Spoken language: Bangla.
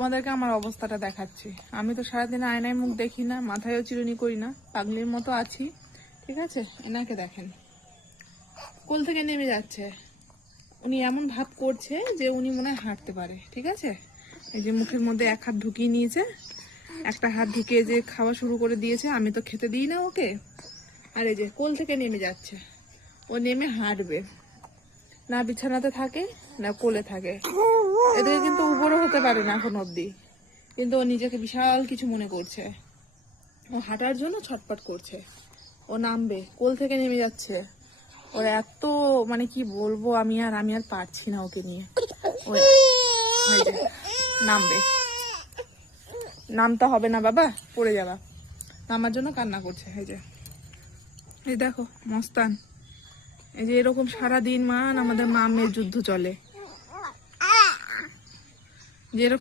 তোমাদেরকে আমার অবস্থাটা দেখাচ্ছি। আমি তো সারাদিন আয়নায় মুখ দেখি না, মাথায়ও চিরুনি করি না, পাগলির মতো আছি। ঠিক আছে, এনাকে দেখেন, কোল থেকে নেমে যাচ্ছে। উনি এমন ভাব করছে যে উনি মনে হয় হাঁটতে পারে। ঠিক আছে, এই যে মুখের মধ্যে এক হাত ঢুকিয়ে নিয়েছে, একটা হাত ঢুকিয়ে যে খাওয়া শুরু করে দিয়েছে। আমি তো খেতে দিই না ওকে। আর এই যে কোল থেকে নেমে যাচ্ছে, ও নেমে হাঁটবে না, বিছানাতে থাকে না কোলে থাকে। এদিকে কিন্তু উপরে হতে পারে না এখন অব্দি, কিন্তু ও নিজেকে বিশাল কিছু মনে করছে। ও হাঁটার জন্য ছটপট করছে। ও নামবে, কোল থেকে নেমে যাচ্ছে। ওর এত মানে কি বলবো, আমি আর পারছি না ওকে নিয়ে। এই যে নামবে, নামতে হবে না বাবা, পড়ে যাবা। নামার জন্য কান্না করছে। এই দেখো মস্তান, এই যে এরকম সারাদিন আমাদের মা মেয়ের যুদ্ধ চলে যে এরকম